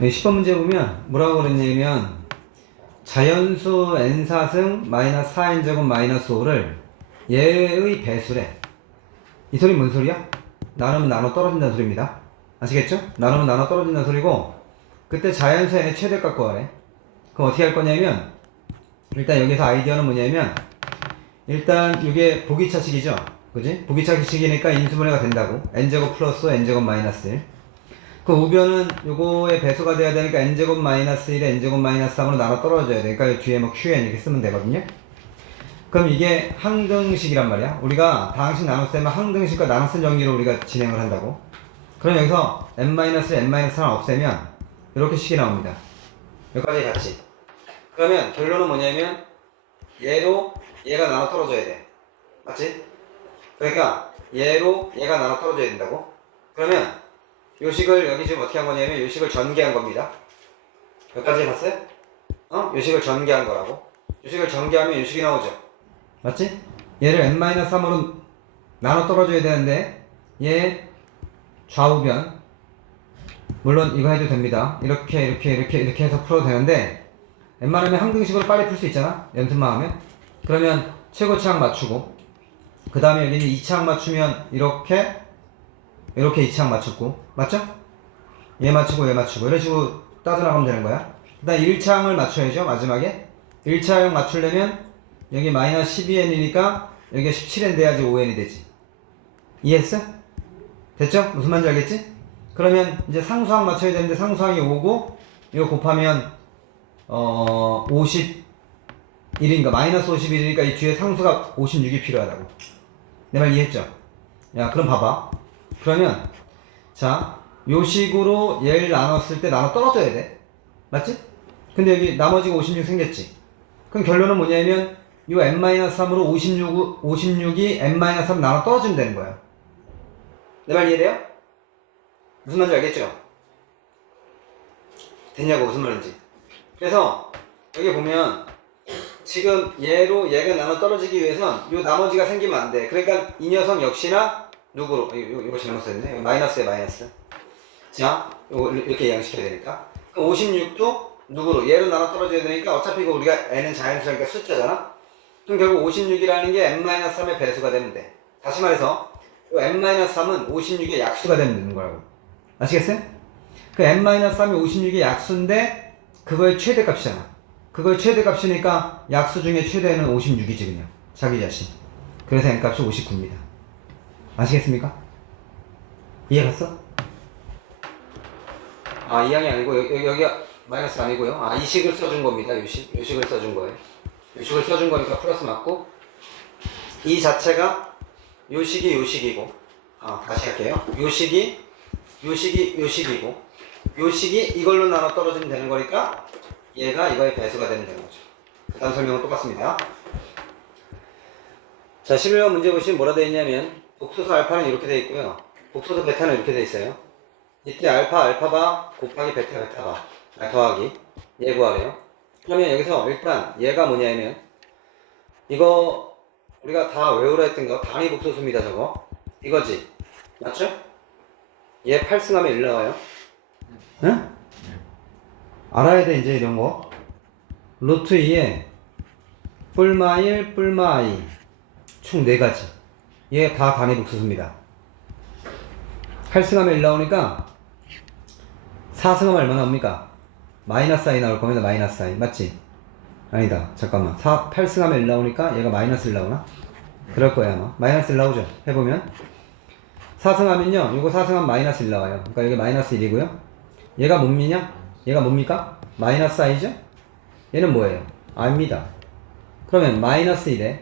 10번 문제 보면 뭐라고 그랬냐면 자연수 n사승 마이너스 4n제곱 마이너스 5를 얘의 배수래. 이 소리 뭔 소리야? 나누면 나눠 떨어진다는 소리입니다. 아시겠죠? 나누면 나눠 떨어진다는 소리고, 그때 자연수 n의 최대값 구하래. 그럼 어떻게 할 거냐면, 일단 여기서 아이디어는 뭐냐면, 일단 이게 보기차식이죠? 그지? 보기차식이니까 인수분해가 된다고. n제곱 플러스 n제곱 마이너스 1. 그 우변은 요거의 배수가 돼야 되니까 n제곱 마이너스 1에 n제곱 마이너스 3으로 나눠 떨어져야 돼. 그러니까 뒤에 뭐 qn 이렇게 쓰면 되거든요. 그럼 이게 항등식이란 말이야. 우리가 다항식 나눴을 때는 항등식과 나눗셈 정리로 우리가 진행을 한다고. 그럼 여기서 n-n-3을 없애면 이렇게 식이 나옵니다. 여기까지 같이. 그러면 결론은 뭐냐면 얘로 얘가 나눠 떨어져야 돼. 맞지? 그러니까 얘로 얘가 나눠 떨어져야 된다고. 그러면 요 식을 여기 지금 어떻게 한 거냐면 요 식을 전개한 겁니다. 여기까지 봤어요? 요 식을 전개한 거라고. 요 식을 전개하면 요 식이 나오죠. 맞지? 얘를 n-3으로 나눠 떨어져야 되는데 얘 좌우변 물론 이거 해도 됩니다. 이렇게 해서 풀어도 되는데 웬만하면 항등식으로 빨리 풀 수 있잖아. 연습만 하면. 그러면 최고차항 맞추고 그 다음에 여기는 2차항 맞추면 이렇게 2차항 맞췄고 맞죠? 얘 맞추고 이런 식으로 따져나가면 되는 거야. 그 다음 1차항을 맞춰야죠. 마지막에 1차항 맞추려면 여기 마이너스 12n이니까 여기가 17n 돼야지 5n이 되지. 이해했어? 됐죠? 무슨 말인지 알겠지? 그러면 이제 상수항 맞춰야 되는데 상수항이 5고 이거 곱하면 51인가 마이너스 51이니까 이 뒤에 상수가 56이 필요하다고. 내 말 이해했죠? 야 그럼 봐봐. 그러면 자 요 식으로 얘를 나눴을 때 나눠 떨어져야 돼. 맞지? 근데 여기 나머지가 56 생겼지. 그럼 결론은 뭐냐면 요 n-3으로 56이 n-3 나눠 떨어지면 되는 거야. 내 말 이해돼요? 무슨 말인지 알겠죠? 됐냐고 무슨 말인지. 그래서 여기 보면 지금 얘로 얘가 나눠 떨어지기 위해선 요 나머지가 생기면 안 돼. 그러니까 이 녀석 역시나 누구로? 이거 잘못 썼네. 마이너스에 마이너스. 자, 요거 이렇게 양식해야 되니까. 그럼 56도 누구로? 얘로 나눠 떨어져야 되니까 어차피 이거 우리가 n은 자연수니까 숫자잖아. 그럼 결국 56이라는 게 n-3의 배수가 되면 돼. 다시 말해서 요 n-3은 56의 약수가 되면 되는 거라고. 아시겠어요? 그 n-3이 56의 약수인데 그거의 최대값이잖아. 그거의 최대값이니까 약수 중에 최대는 56이지 그냥. 자기 자신. 그래서 n값이 59입니다. 아시겠습니까? 이해 갔어? 아, 이 항이 아니고 여기가 마이너스 아니고요. 이 식을 써준 겁니다. 요 식을 써준 거예요. 요 식을 써준 거니까 플러스 맞고 이 자체가 요 식이고 다시 할게요. 요 식이고 요 식이 이걸로 나눠 떨어지면 되는 거니까 얘가 이거의 배수가 되는 거죠. 그 다음 설명은 똑같습니다. 자, 11번 문제 보시면 뭐라 되어 있냐면 복소수 알파는 이렇게 되어 있고요. 복소수 베타는 이렇게 되어 있어요. 이때 알파바 곱하기 베타바 더하기 얘 구하래요. 그러면 여기서 일단 얘가 뭐냐면 이거 우리가 다 외우라 했던 거 단위 복소수입니다. 저거 이거지 맞죠? 얘 8승하면 1 나와요. 응? 알아야 돼 이제 이런 거. 루트 2에 뿔마 1 뿔마 i 총 4가지 얘 다 단위 복소수입니다. 8승하면 1 나오니까 4승하면 얼마 나옵니까? 마이너스 i 나올 겁니다. 마이너스 i 맞지? 아니다 잠깐만 8승하면 1 나오니까 얘가 마이너스 1 나오나? 그럴 거야 아마. 마이너스 1 나오죠. 해보면 4승하면요 요거 4승하면 마이너스 1 나와요. 그러니까 여기 마이너스 1이고요 얘가 뭡니까? 얘가 뭡니까? 마이너스 i죠? 얘는 뭐예요? i입니다. 그러면 마이너스 1에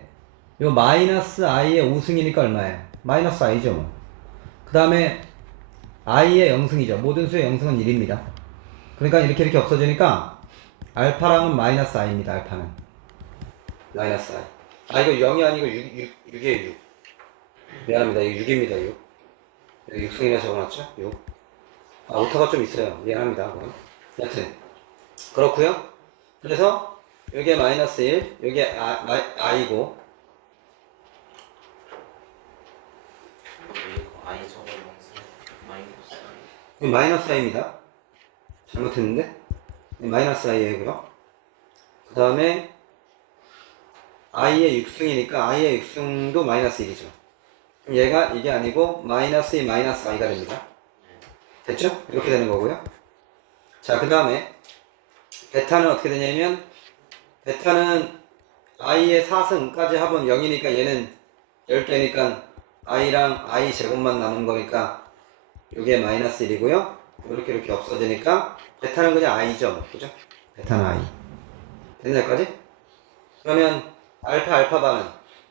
요 마이너스 i의 5승이니까 얼마예요? 마이너스 i죠 뭐. 그 다음에 i의 0승이죠. 모든 수의 0승은 1입니다. 그러니까 이렇게 없어지니까 알파랑은 마이너스 i입니다. 알파는 마이너스 i. 이거 0이 아니고 6이에요 6. 미안합니다. 이거 6입니다 6. 여기 6승이나 적어놨죠? 6. 오타가 좀 있어요. 미안합니다. 여튼 그렇고요. 그래서 여기에 마이너스 1 여기에 i고 마이너스 i입니다. 잘못했는데? 마이너스 i이고요. 그 다음에 i의 6승이니까 i의 6승도 마이너스 1이죠. 그럼 얘가 이게 아니고 마이너스 2 마이너스 i가 됩니다. 됐죠? 이렇게 되는 거고요. 자, 그 다음에 베타는 어떻게 되냐면 베타는 i의 4승까지 합은 0이니까 얘는 10개니까 i랑 i 제곱만 남은 거니까 이게 마이너스 1이고요. 이렇게 없어지니까 베타는 그냥 i죠. 그죠? 베타는 i. 됐나 여기까지? 그러면 알파 바는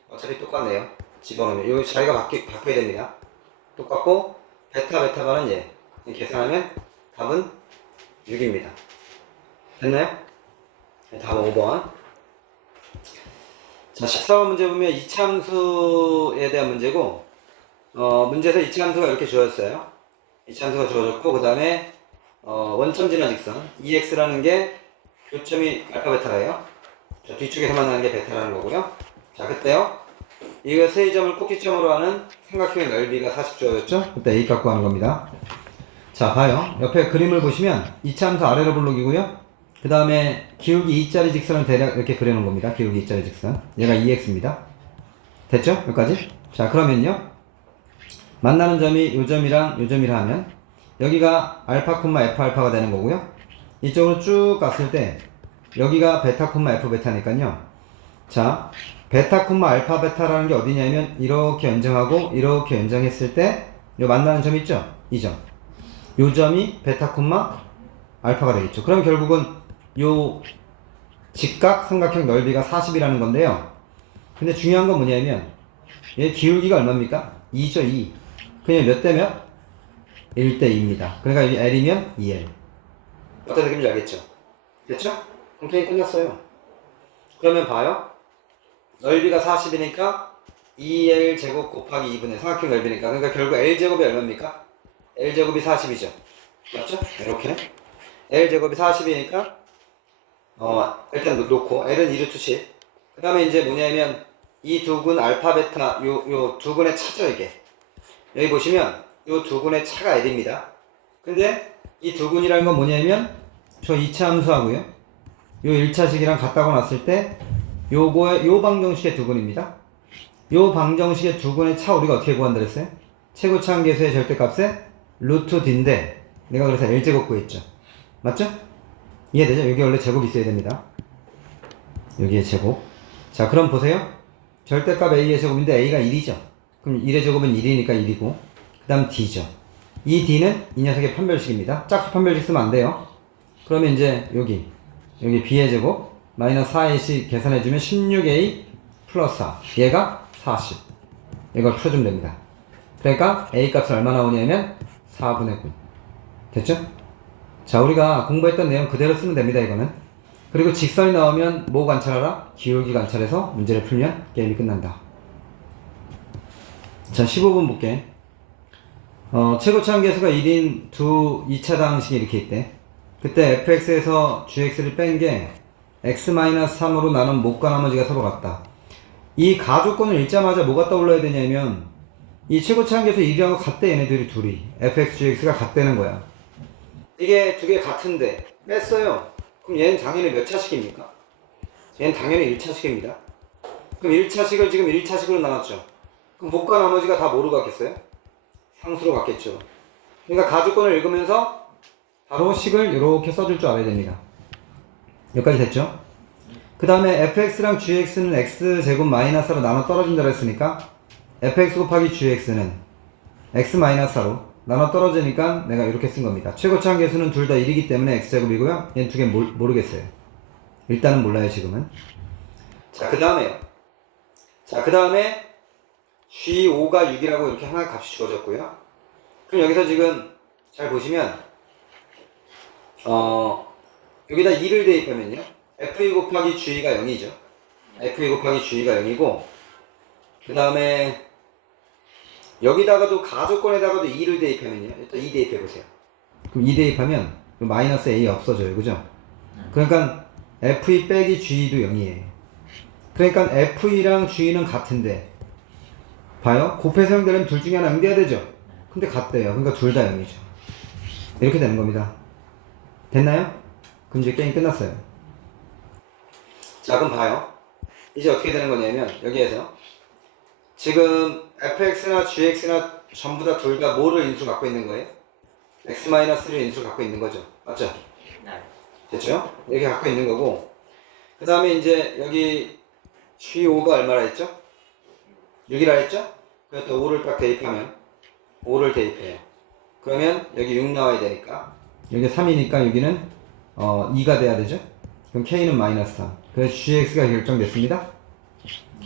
어차피 똑같네요. 집어넣으면 이 자리가 바뀌어야 됩니다. 똑같고 베타 바는 얘. 계산하면 답은 6입니다. 됐나요? 네, 답은 5번. 자, 14번 문제 보면 이차함수에 대한 문제고, 문제에서 이차함수가 이렇게 주어졌어요. 이차함수가 주어졌고, 그 다음에, 원점 지나 직선, EX라는 게 교점이 알파 베타래요. 자, 뒤쪽에서만 나는 게 베타라는 거고요. 자, 그때요. 이거 세 점을 꼭지점으로 하는 삼각형의 넓이가 40 주어졌죠? 그때 A 갖고 하는 겁니다. 자, 봐요. 옆에 그림을 보시면 이차함수 아래로 블록이고요. 그 다음에 기울기 2짜리 직선을 대략 이렇게 그려놓은 겁니다. 기울기 2짜리 직선. 얘가 2x입니다. 됐죠? 여기까지? 자, 그러면요. 만나는 점이 요 점이랑 요 점이라 하면 여기가 알파 콤마 F 알파가 되는 거고요. 이쪽으로 쭉 갔을 때 여기가 베타 콤마 F 베타니까요. 자, 베타 콤마 알파 베타라는 게 어디냐면 이렇게 연정하고 이렇게 연정했을 때 요 만나는 점 있죠? 이 점. 요 점이 베타 콤마 알파가 되겠죠. 그럼 결국은 요 직각 삼각형 넓이가 40이라는 건데요. 근데 중요한 건 뭐냐면 얘 기울기가 얼마입니까? 2죠, 2. 그냥 몇 대 몇? 1대 2입니다. 그러니까 이게 L이면 2L. 어떤 느낌인지 알겠죠? 됐죠? 그럼 게임 끝났어요. 그러면 봐요. 넓이가 40이니까 2L 제곱 곱하기 2분의 삼각형 넓이니까 그러니까 결국 L제곱이 얼마입니까? L제곱이 40이죠. 맞죠? 이렇게 L제곱이 40이니까 일단 놓고 L은 2루트 10. 그 다음에 이제 뭐냐면 이 두근 알파 베타 요 두근의 차죠. 이게 여기 보시면 요 두근의 차가 L입니다. 근데 이 두근이라는 건 뭐냐면 저 2차 함수하고요 요 1차식이랑 같다고 놨을 때 요 방정식의 두근입니다. 요 방정식의 두근의 차 우리가 어떻게 구한다 그랬어요? 최고차함계수의 절대값에 루트 D인데 내가 그래서 L제곱 구했죠. 맞죠? 이해되죠? 여기 원래 제곱이 있어야 됩니다. 여기에 제곱. 자, 그럼 보세요. 절대값 A의 제곱인데 A가 1이죠. 그럼 1의 제곱은 1이니까 1이고 그 다음 D죠. 이 D는 이 녀석의 판별식입니다. 짝수 판별식 쓰면 안 돼요. 그러면 이제 여기 B의 제곱 마이너스 4AC 계산해주면 16A 플러스 4 얘가 40 이걸 풀어주면 됩니다. 그러니까 A 값은 얼마 나오냐면 4분의 9 됐죠? 자, 우리가 공부했던 내용 그대로 쓰면 됩니다. 이거는. 그리고 직선이 나오면 뭐 관찰하라? 기울기 관찰해서 문제를 풀면 게임이 끝난다. 자, 15번 볼게. 최고차함계수가 1인 2차당식이 이렇게 있대. 그때 fx에서 gx를 뺀 게 x-3으로 나눈 못과 나머지가 서로 같다. 이 가조건을 읽자마자 뭐가 떠올라야 되냐면 이 최고차함계수 1이랑 같대. 얘네들이 둘이 fx, gx가 같다는 거야. 이게 두 개 같은데 뺐어요. 그럼 얘는 당연히 몇 차식입니까? 얘는 당연히 1차식입니다. 그럼 1차식을 지금 1차식으로 나눴죠. 그럼 못과 나머지가 다 뭐로 같겠어요? 상수로 같겠죠. 그러니까 가주권을 읽으면서 바로 식을 이렇게 써줄 줄 알아야 됩니다. 여기까지 됐죠? 그 다음에 fx랑 gx는 x제곱 마이너스로 나눠 떨어진다고 했으니까 fx 곱하기 gx는 x 마이너스로 나눠 떨어지니까 내가 이렇게 쓴 겁니다. 최고차함 계수는 둘 다 1이기 때문에 x제곱이고요. 얘는 두 개 모르겠어요. 일단은 몰라요, 지금은. 자, 그 다음에요. 자, 그 다음에 G5가 6이라고 이렇게 하나 값이 주어졌고요. 그럼 여기서 지금 잘 보시면 여기다 2를 대입하면요. F2 곱하기 G가 0이죠. F2 곱하기 G가 0이고 그 다음에 여기다가도 가조건에다가도 2를 대입하면요. 일단 2 대입해보세요. 그럼 2 대입하면 마이너스 A 없어져요. 그죠? 그러니까 F2 빼기 G도 0이에요. 그러니까 F2랑 G는 같은데 봐요. 곱해서 형되려면 둘 중에 하나 응대해야 되죠. 근데 같대요. 그러니까 둘 다 0이죠. 이렇게 되는 겁니다. 됐나요? 그럼 이제 게임 끝났어요. 자, 그럼 봐요. 이제 어떻게 되는 거냐면 여기에서 지금 fx나 gx나 전부 다 둘 다 뭐를 인수 갖고 있는 거예요? x-를 인수 갖고 있는 거죠. 맞죠? 네. 됐죠? 이렇게 갖고 있는 거고, 그 다음에 이제 여기 g5가 얼마라 했죠? 6이라 했죠? 그래서 또 5를 딱 대입하면 5를 대입해요. 그러면 여기 6 나와야 되니까 여기 3이니까 여기는 2가 돼야 되죠? 그럼 k는 마이너스 3. 그래서 gx가 결정됐습니다.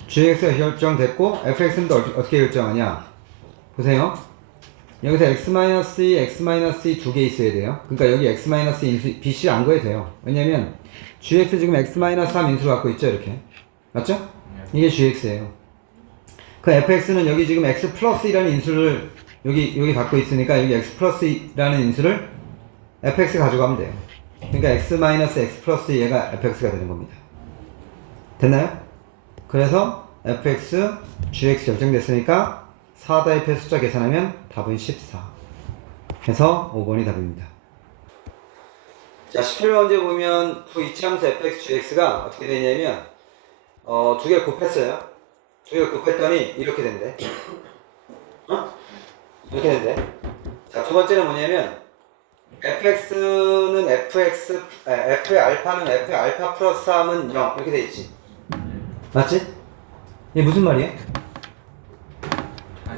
gx가 결정됐고 fx는 또 어떻게 결정하냐? 보세요. 여기서 x-2, x-2 두 개 있어야 돼요. 그러니까 여기 x-2 인수 bc 안 거야 돼요. 왜냐면 gx 지금 x-3 인수를 갖고 있죠, 이렇게. 맞죠? 이게 gx예요. 그 fx는 여기 지금 x 플러스이라는 인수를 여기 갖고 있으니까 여기 x 플러스라는 인수를 fx 가져가면 돼요. 그러니까 x 마이너스 x 플러스 얘가 fx가 되는 겁니다. 됐나요? 그래서 fx, gx 결정됐으니까 4 대입해 숫자 계산하면 답은 14. 해서 5번이 답입니다. 자, 17번째 보면 두 이차함수 fx, gx가 어떻게 되냐면 두 개를 곱했어요. 두 개를 곱했더니 이렇게 된대. 이렇게 된대. 자, 두 번째는 뭐냐면 fx는 f의 알파는 f의 알파 플러스 3은 0 이렇게 돼 있지. 맞지? 이게 무슨 말이야?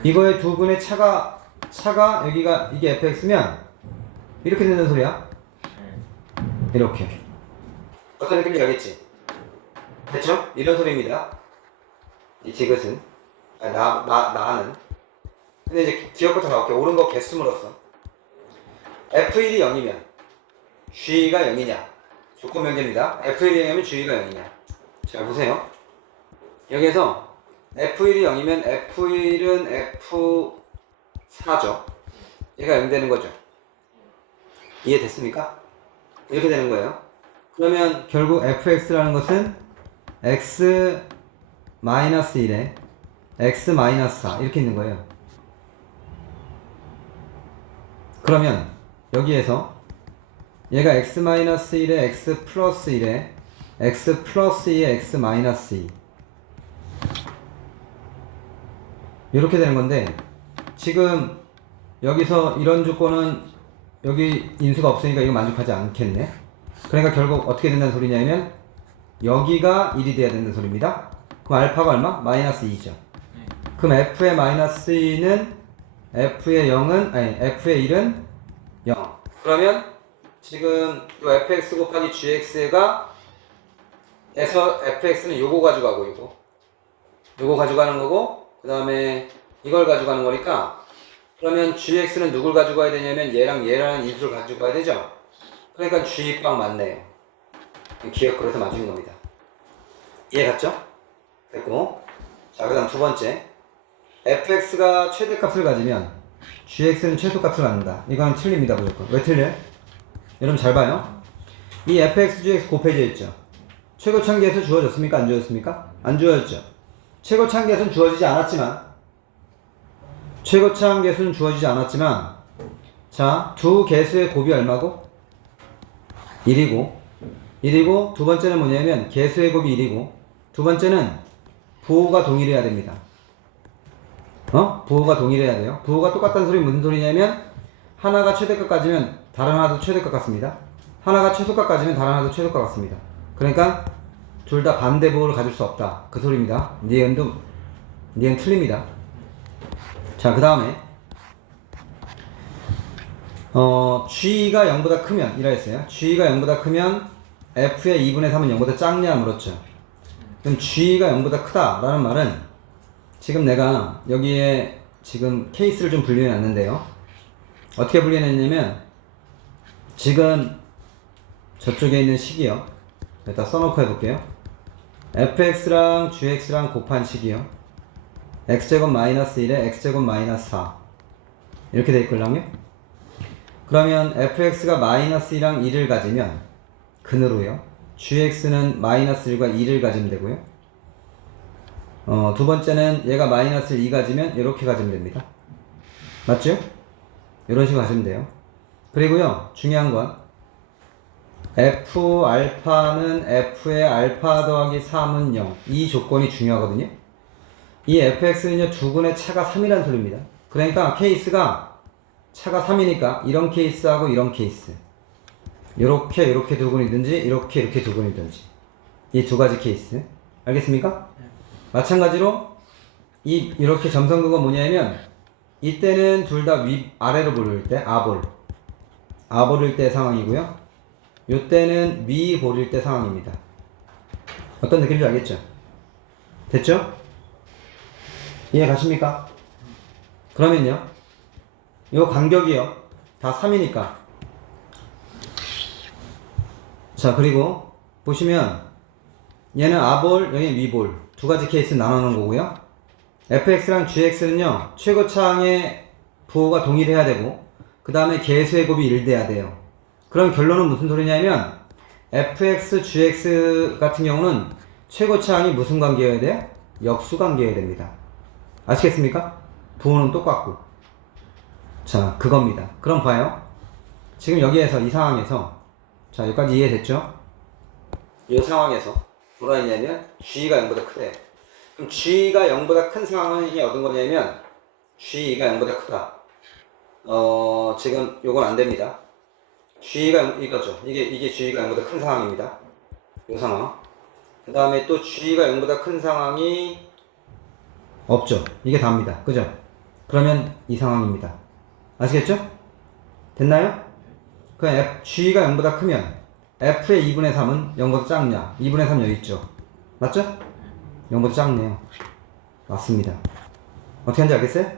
이거의 두 분의 차가 여기가 이게 fx면 이렇게 되는 소리야. 이렇게. 어떤 느낌인지 알겠지? 됐죠? 이런 소리입니다. 이 디귿은 나는. 근데 이제 기억부터 나올게. 옳은 거 개수물었어. f1이 0이면 g가 0이냐? 조건 명제입니다. f1이 0이면 g가 0이냐? 자, 보세요. 여기에서 f1이 0이면 f1은 f4죠. 얘가 0 되는 거죠. 이해됐습니까? 이렇게 되는 거예요. 그러면 결국 fx라는 것은 x 마이너스 1에 x 마이너스 4 이렇게 있는 거예요. 그러면 여기에서 얘가 x 마이너스 1에 x 플러스 1에 x 플러스 2에 x 마이너스 2 이렇게 되는 건데, 지금 여기서 이런 조건은 여기 인수가 없으니까 이거 만족하지 않겠네. 그러니까 결국 어떻게 된다는 소리냐면 여기가 1이 돼야 된다는 소리입니다. 그럼 알파가 얼마? 마이너스 2죠. 그럼 f의 마이너스 2는 f의 0은 f의 1은 0. 그러면 지금 요 fx 곱하기 gx가 에서 fx는 요거 가져가고 요거 가져가는 거고, 그 다음에 이걸 가져가는 거니까, 그러면 gx는 누굴 가져가야 되냐면 얘랑 인수를 가져가야 되죠. 그러니까 g빵 맞네요. 기억 그래서 맞춘 겁니다. 이해 갔죠? 됐고, 자, 그 다음 두 번째, fx가 최대값을 가지면 gx는 최소값을 갖는다. 이거는 틀립니다, 무조건. 왜 틀려요? 여러분 잘 봐요. 이 fx, gx 곱해져 있죠. 최고차계수 주어졌습니까? 안 주어졌습니까? 안 주어졌죠. 최고차계수는 주어지지 않았지만, 자, 두 개수의 곱이 얼마고? 1이고, 두 번째는 뭐냐면 개수의 곱이 1이고, 두 번째는 부호가 동일해야 됩니다. 부호가 동일해야 돼요. 부호가 똑같다는 소리 무슨 소리냐면 하나가 최대값 가지면 다른 하나도 최대값 같습니다. 하나가 최소값 가지면 다른 하나도 최소값 같습니다. 그러니까 둘 다 반대 부호를 가질 수 없다. 그 소리입니다. 니은은 틀립니다. 자, 그 다음에 g가 0보다 크면 이라 했어요. g가 0보다 크면 f의 2분의 3은 0보다 작냐 물었죠. 그럼 g가 0보다 크다라는 말은 지금 내가 여기에 지금 케이스를 좀 분류해 놨는데요. 어떻게 분류해 놨냐면 지금 저쪽에 있는 식이요. 여기다 써놓고 해볼게요. fx랑 gx랑 곱한 식이요. x제곱 마이너스 1에 x제곱 마이너스 4 이렇게 돼 있걸랑요. 그러면 fx가 마이너스 2랑 2를 가지면 근으로요. gx는 마이너스 1과 2를 가지면 되고요. 두 번째는 얘가 마이너스 2 가지면 이렇게 가지면 됩니다. 맞죠? 이런 식으로 가시면 돼요. 그리고요, 중요한 건 F 알파는 F의 알파 더하기 3은 0. 이 조건이 중요하거든요. 이 fx는요, 두근의 차가 3이라는 소리입니다. 그러니까 케이스가 차가 3이니까 이런 케이스하고 이런 케이스. 요렇게 두근이든지 이렇게 두근이든지. 이 두 가지 케이스. 알겠습니까? 마찬가지로 이렇게 점선 그건 뭐냐면 이때는 둘 다 아래로 보일 때 아볼일 때 상황이고요. 요때는 위볼일 때 상황입니다. 어떤 느낌인지 알겠죠? 됐죠? 이해 가십니까? 그러면요, 요 간격이요, 다 3이니까. 자, 그리고 보시면 얘는 아볼, 여기는 위볼 두 가지 케이스 나눠놓은 거고요. fx랑 gx는요, 최고차항의 부호가 동일해야 되고 그 다음에 계수의 곱이 1돼야 돼요. 그럼 결론은 무슨 소리냐면 fx, gx 같은 경우는 최고차항이 무슨 관계여야 돼요? 역수 관계여야 됩니다. 아시겠습니까? 부호는 똑같고. 자, 그겁니다. 그럼 봐요. 지금 여기에서 이 상황에서, 자, 여기까지 이해됐죠? 이 상황에서 뭐라 했냐면 g가 0보다 크대. 그럼 g가 0보다 큰 상황은 이게 어떤 거냐면 g가 0보다 크다. 지금 요건 안 됩니다. g가 이거죠. 이게 g가 0보다 큰 상황입니다. 이 상황. 그 다음에 또 g가 0보다 큰 상황이 없죠. 이게 답니다. 그죠? 그러면 이 상황입니다. 아시겠죠? 됐나요? 그럼 g가 0보다 크면 f의 2분의 3은 0보다 작냐? 2분의 3 여기 있죠. 맞죠? 0보다 작네요. 맞습니다. 어떻게 하는지 알겠어요?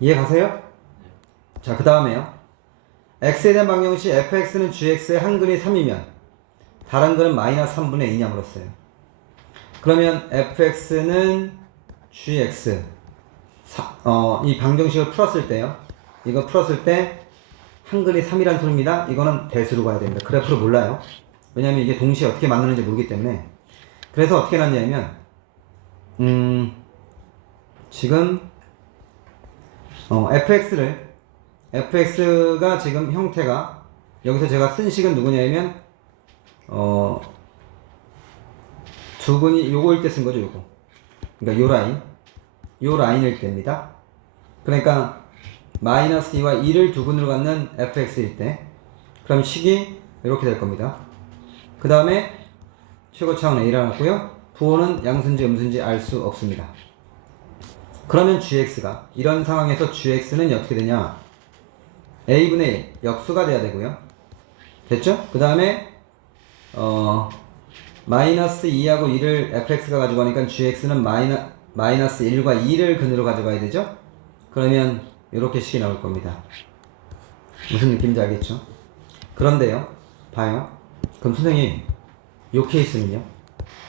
이해 가세요? 자, 그 다음에요. x에 대한 방정식 fx는 gx의 한 근이 3이면 다른 근은 마이너스 3분의 2냐 물었어요. 그러면 fx는 gx 이 방정식을 풀었을 때요, 이거 풀었을 때 한 근이 3이라는 소리입니다. 이거는 대수로 가야 됩니다. 그래프를 몰라요. 왜냐면 이게 동시에 어떻게 만드는지 모르기 때문에. 그래서 어떻게 났냐면 지금 fx가 지금 형태가, 여기서 제가 쓴 식은 누구냐면 두 근이 요거일 때 쓴 거죠. 요거, 그러니까 요 라인일 때입니다. 그러니까 마이너스 2와 2를 두 근으로 갖는 fx일 때, 그럼 식이 이렇게 될 겁니다. 그 다음에 최고차원 a라 놨고요. 부호는 양수인지 음수인지 알 수 없습니다. 그러면 gx가, 이런 상황에서 gx는 어떻게 되냐, a분의 1 역수가 돼야 되고요. 됐죠? 그 다음에 마이너스 2하고 2를 fx가 가지고 가니까 gx는 마이너스 1과 2를 근으로 가져가야 되죠? 그러면 이렇게 식이 나올 겁니다. 무슨 느낌인지 알겠죠? 그런데요, 봐요. 그럼 선생님, 이 케이스는요?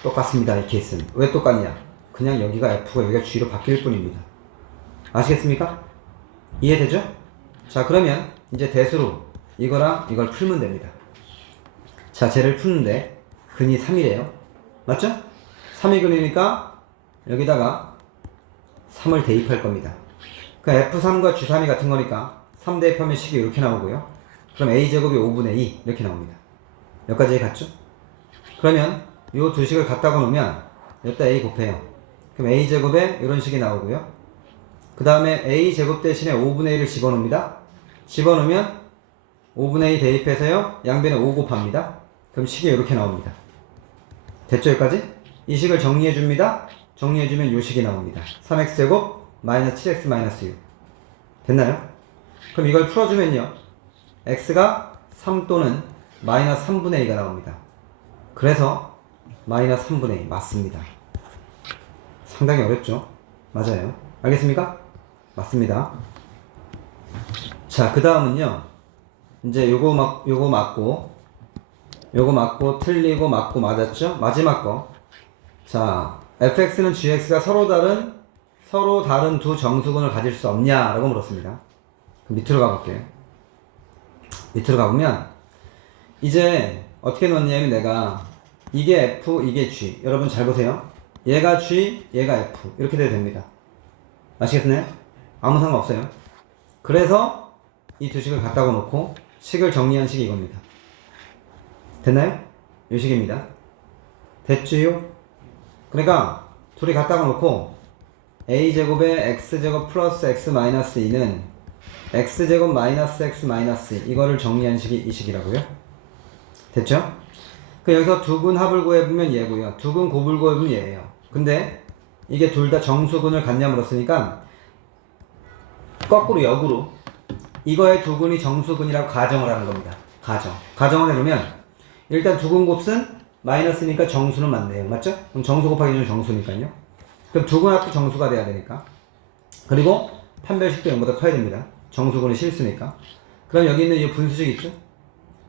똑같습니다. 이 케이스는. 왜 똑같냐? 그냥 여기가 F가 여기가 G로 바뀔 뿐입니다. 아시겠습니까? 이해되죠? 자, 그러면 이제 대수로 이거랑 이걸 풀면 됩니다. 자, 쟤를 푸는데 근이 3이래요. 맞죠? 3이 근이니까 여기다가 3을 대입할 겁니다. 그러니까 F3과 G3이 같은 거니까 3 대입하면 식이 이렇게 나오고요. 그럼 A제곱이 5분의 2 이렇게 나옵니다. 여기까지 갔죠? 그러면 이 두 식을 갖다가 놓으면 여기다 A 곱해요. 그럼 A제곱에 이런 식이 나오고요. 그 다음에 A제곱 대신에 5분의 1을 집어넣습니다. 집어넣으면 5분의 2 대입해서요, 양변에 5 곱합니다. 그럼 식이 이렇게 나옵니다. 됐죠? 여기까지? 이 식을 정리해줍니다. 정리해주면 이 식이 나옵니다. 3x제곱 마이너스 7x 마이너스 6. 됐나요? 그럼 이걸 풀어주면요, x가 3 또는 마이너스 3분의 2가 나옵니다. 그래서 마이너스 3분의 2 맞습니다. 상당히 어렵죠? 맞아요. 알겠습니까? 맞습니다. 자, 그 다음은요, 이제 요거 맞고 틀리고 맞고 맞았죠? 마지막 거. 자, fx는 gx가 서로 다른 두 정수근을 가질 수 없냐라고 물었습니다. 그럼 밑으로 가볼게요. 밑으로 가보면 이제 어떻게 넣었냐면, 내가 이게 F, 이게 G. 여러분 잘 보세요. 얘가 G, 얘가 F. 이렇게 돼도 됩니다. 아시겠나요? 아무 상관없어요. 그래서 이 두 식을 갖다가 놓고 식을 정리한 식이 이겁니다. 됐나요? 요 식입니다. 됐지요? 그러니까 둘이 갖다가 놓고 a제곱에 x제곱 플러스 x 마이너스 2는 x제곱 마이너스 x 마이너스 2 이거를 정리한 식이 이 식이라고요. 됐죠? 그 여기서 두근 합을 구해보면 얘고요. 두근 곱을 구해보면 얘예요. 근데 이게 둘 다 정수근을 갖냐 물었으니까 거꾸로 역으로 이거의 두근이 정수근이라고 가정을 하는 겁니다. 가정을 해보면 일단 두근 곱은 마이너스니까 정수는 맞네요. 맞죠? 그럼 정수 곱하기 는 정수니까요. 그럼 두근 합도 정수가 돼야 되니까. 그리고 판별식도 0보다 커야 됩니다. 정수근은 실수니까. 그럼 여기 있는 이 분수식 있죠?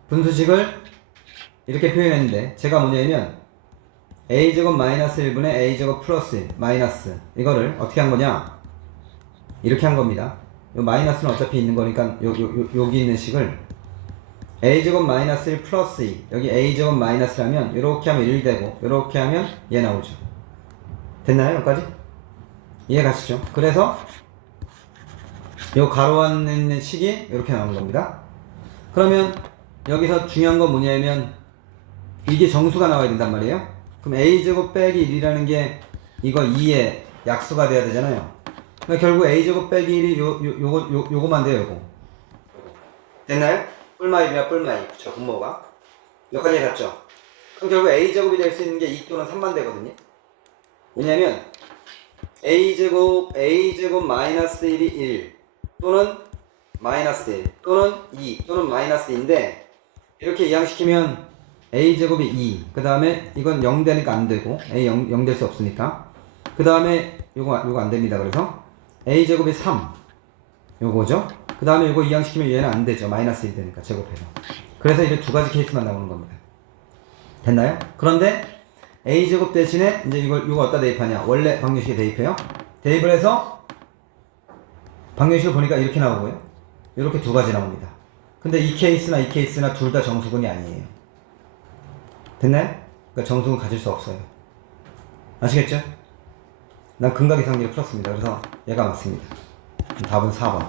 분수식을 이렇게 표현했는데 제가 뭐냐면 a제곱 마이너스 1분의 a제곱 플러스 1 마이너스 이거를 어떻게 한 거냐 이렇게 한 겁니다. 요 마이너스는 어차피 있는 거니까 여기 있는 식을 a제곱 마이너스 1 플러스 2 여기 a제곱 마이너스라면 이렇게 하면 1 되고 이렇게 하면 얘 나오죠. 됐나요? 여기까지? 이해 가시죠? 그래서 요 가로 안에 있는 식이 이렇게 나오는 겁니다. 그러면 여기서 중요한 건 뭐냐면 이게 정수가 나와야 된단 말이에요. 그럼 a제곱 빼기 1이라는 게 이거 2의 약수가 돼야 되잖아요. 그러니까 결국 a제곱 빼기 1이 요거만 돼요. 요거 됐나요? 뿔마1이나 뿔마2 그쵸 분모가 여기까지 갔죠. 그럼 결국 a제곱이 될 수 있는 게 2 또는 3만 되거든요. 왜냐면 a제곱 마이너스 1이 1 또는 마이너스 1 또는 2 또는 마이너스 2인데 이렇게 이항시키면 a제곱이 2 그 다음에 이건 0 되니까 안 되고 a 0 될 수 없으니까 그 다음에 요거 안 됩니다. 그래서 a제곱이 3 요거죠. 그 다음에 요거 이항시키면 얘는 안 되죠. 마이너스 1 되니까 제곱해서. 그래서 이제 두 가지 케이스만 나오는 겁니다. 됐나요? 그런데 a제곱 대신에 이제 이거 어디다 대입하냐? 원래 방정식에 대입해요. 대입을 해서 방정식을 보니까 이렇게 나오고요. 이렇게 두 가지 나옵니다. 근데 이 케이스나 둘 다 정수근이 아니에요. 됐나요? 그러니까 정수근 가질 수 없어요. 아시겠죠? 난 근각이상리를 풀었습니다. 그래서 얘가 맞습니다. 답은 4번.